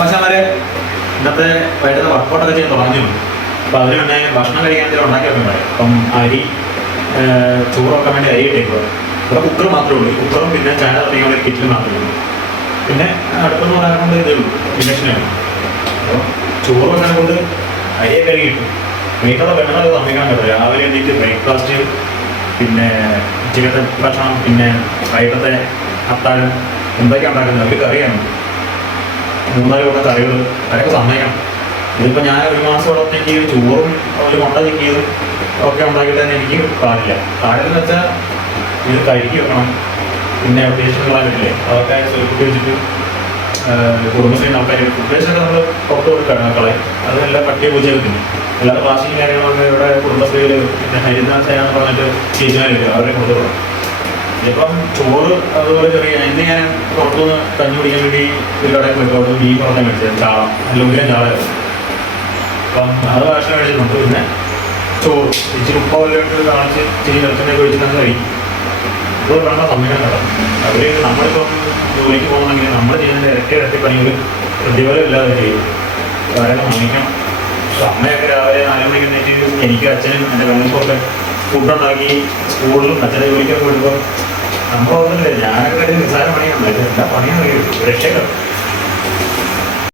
പക്ഷന്മാരെ ഇന്നത്തെ വൈകിട്ട് വർക്കൗട്ടൊക്കെ ചെയ്യാൻ തുടങ്ങിയിട്ടുണ്ട്. അപ്പോൾ അവർ പിന്നെ ഭക്ഷണം കഴിക്കാൻ എന്തെങ്കിലും ഉണ്ടാക്കി വെക്കാൻ പറയും. അപ്പം അരി ചോറ് വെക്കാൻ വേണ്ടി അരി ഇട്ടേക്കുക. ഇവിടെ കുക്കർ മാത്രമേ ഉള്ളൂ. കുക്കറും പിന്നെ ചായ തുടങ്ങിയുള്ള കിറ്റിൽ മാത്രമേ ഉള്ളൂ. പിന്നെ അടുപ്പെന്ന് പറയാനുള്ളത് ഇതേ ഉള്ളൂ, ഇൻഡക്ഷനാണ്. അപ്പോൾ ചോറ് വെക്കാൻ കൊണ്ട് അരിയെ കഴുകിയിട്ടു. വീട്ടിലുള്ള പെണ്ണുങ്ങളൊക്കെ സമ്മതിക്കാൻ പറ്റില്ല. രാവിലെ എണീറ്റ് ബ്രേക്ക്ഫാസ്റ്റ്, പിന്നെ ഉച്ചക്കത്തെ ഭക്ഷണം, പിന്നെ വൈകിട്ടത്തെ അത്താഴം എന്തൊക്കെയാണ് ഉണ്ടാക്കുന്നത് അവർക്ക് കറിയാണ്. 3-4 കൂട്ടം കറികൾ അതൊക്കെ സമ്മതിക്കണം. ഇതിപ്പോൾ ഞാൻ ഒരു മാസം ഇവിടെ എനിക്ക് ചോറും ഒരു മുട്ട ചിക്കിയതും ഒക്കെ ഉണ്ടാക്കിയിട്ട് തന്നെ എനിക്ക് പാടില്ല. പാടില്ലെന്ന് വെച്ചാൽ ഇത് കഴുകി വെക്കണം. പിന്നെ ടേസ്റ്റ് കളയാൻ പറ്റില്ലേ, അതൊക്കെ കുട്ടി വെച്ചിട്ട് കുടുംബശ്രീ ആൾക്കാർ ഫുഡേഷൊക്കെ നമ്മൾ പുറത്ത് കൊടുക്കണം കളയും. അതെല്ലാം പട്ടിയെ പൂച്ചയൊക്കെ തിന്നും. അല്ലാതെ പ്ലാസ്റ്റിക് കാര്യങ്ങളൊക്കെ ഇവിടെ കുടുംബശ്രീയിൽ പിന്നെ ഹരിത ചെയ്യാന്ന് പറഞ്ഞിട്ട് ചേച്ചിമാരില്ല, അവരെ കൊടുത്തോളൂ. ഇപ്പം ചോറ് അതുപോലെ ചെറിയ ഇന്ന് ഞാൻ പുറത്തുനിന്ന് കഞ്ഞി കുടിക്കാൻ വേണ്ടി ഒരു കടയിൽ പോയിട്ട് മീൻ പുറത്തെ മേടിച്ചത് ചാളം, അല്ലെങ്കിൽ ചാളയായിരുന്നു. അപ്പം അത് ഭക്ഷണം മേടിച്ചിട്ടുണ്ട്. പിന്നെ ചോറ് ഇച്ചിരി ഉപ്പൊക്കെ കാണിച്ച് ഇച്ചിരി വെളിച്ചെണ്ണയൊക്കെ ഒഴിച്ചിട്ടൊക്കെ കഴിക്കും. ഇപ്പോൾ വേണ്ട സമയം കടം അവർ നമ്മളിപ്പം ജോലിക്ക് പോകണമെങ്കിൽ നമ്മൾ ചെയ്യുന്നതിൻ്റെ ഇരട്ടി പണികൾ പ്രതിഫലം ഇല്ലാതെ ചെയ്യും. അവരൊക്കെ വാങ്ങിക്കണം. പക്ഷെ അമ്മയൊക്കെ രാവിലെ 4 മണിക്ക് എണീറ്റ് എനിക്ക് അച്ഛനും എൻ്റെ പെണ്ണുമൊക്കെ ഫുഡുണ്ടാക്കി സ്കൂളിലും അച്ഛനെ ജോലിക്കൊക്കെ വിടുമ്പോൾ നമ്മളൊന്നുമില്ല. ഞാനൊക്കെ നിസ്സാര പണിയാണ്, എല്ലാ പണിയും രക്ഷപ്പെടും.